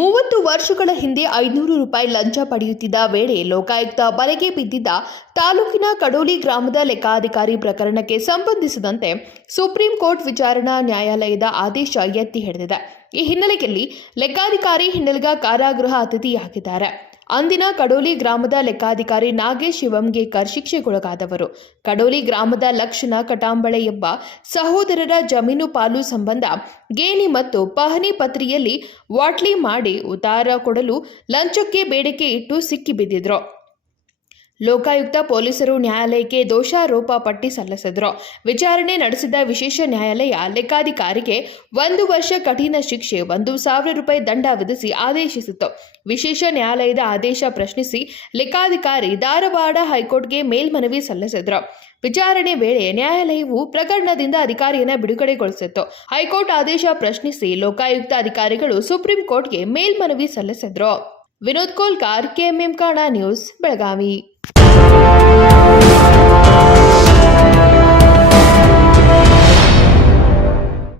30 ವರ್ಷಗಳ ಹಿಂದೆ 500 ರೂಪಾಯಿ ಲಂಚ ಪಡೆಯುತ್ತಿದ್ದ ವೇಳೆ ಲೋಕಾಯುಕ್ತ ಬಲೆಗೆ ಬಿದ್ದಿದ್ದ ತಾಲೂಕಿನ ಕಡೋಲಿ ಗ್ರಾಮದ ಲೆಕ್ಕಾಧಿಕಾರಿ ಪ್ರಕರಣಕ್ಕೆ ಸಂಬಂಧಿಸಿದಂತೆ ಸುಪ್ರೀಂ ಕೋರ್ಟ್ ವಿಚಾರಣಾ ನ್ಯಾಯಾಲಯದ ಆದೇಶ ಎತ್ತಿ ಹಿಡಿದಿದೆ. ಈ ಹಿನ್ನೆಲೆಯಲ್ಲಿ ಲೆಕ್ಕಾಧಿಕಾರಿ ಹಿಂಡಲ್ಗ ಕಾರಾಗೃಹ ಅತಿಥಿಯಾಗಿದ್ದಾರೆ. ಅಂದಿನ ಕಡೋಲಿ ಗ್ರಾಮದ ಲೆಕ್ಕಾಧಿಕಾರಿ ನಾಗೇಶ್ ಶಿವಂಗೇಕರ್ ಶಿಕ್ಷೆಗೊಳಗಾದವರು. ಕಡೋಲಿ ಗ್ರಾಮದ ಲಕ್ಷಣ ಕಟಾಂಬಳೆ ಎಂಬ ಸಹೋದರರ ಜಮೀನು ಪಾಲು ಸಂಬಂಧ ಗೇಣಿ ಮತ್ತು ಪಹಣಿ ಪತ್ರಿಯಲ್ಲಿ ವಾಟ್ಲಿ ಮಾಡಿ ಉತ್ತಾರ ಕೊಡಲು ಲಂಚಕ್ಕೆ ಬೇಡಿಕೆ ಇಟ್ಟು ಸಿಕ್ಕಿಬಿದ್ದಿದ್ರು. ಲೋಕಾಯುಕ್ತ ಪೊಲೀಸರು ನ್ಯಾಯಾಲಯಕ್ಕೆ ದೋಷಾರೋಪ ಪಟ್ಟಿ ಸಲ್ಲಿಸಿದ್ರು. ವಿಚಾರಣೆ ನಡೆಸಿದ ವಿಶೇಷ ನ್ಯಾಯಾಲಯ ಲೆಕ್ಕಾಧಿಕಾರಿಗೆ 1 ವರ್ಷ ಕಠಿಣ ಶಿಕ್ಷೆ, 1,000 ರೂಪಾಯಿ ದಂಡ ವಿಧಿಸಿ ಆದೇಶಿಸಿತು. ವಿಶೇಷ ನ್ಯಾಯಾಲಯದ ಆದೇಶ ಪ್ರಶ್ನಿಸಿ ಲೆಕ್ಕಾಧಿಕಾರಿ ಧಾರವಾಡ ಹೈಕೋರ್ಟ್ಗೆ ಮೇಲ್ಮನವಿ ಸಲ್ಲಿಸಿದ್ರು. ವಿಚಾರಣೆ ವೇಳೆ ನ್ಯಾಯಾಲಯವು ಪ್ರಕರಣದಿಂದ ಅಧಿಕಾರಿಯನ್ನು ಬಿಡುಗಡೆಗೊಳಿಸಿತ್ತು. ಹೈಕೋರ್ಟ್ ಆದೇಶ ಪ್ರಶ್ನಿಸಿ ಲೋಕಾಯುಕ್ತ ಅಧಿಕಾರಿಗಳು ಸುಪ್ರೀಂ ಕೋರ್ಟ್ಗೆ ಮೇಲ್ಮನವಿ ಸಲ್ಲಿಸಿದ್ರು. Vinod Kolkar, KMM Kannada news, Belagavi.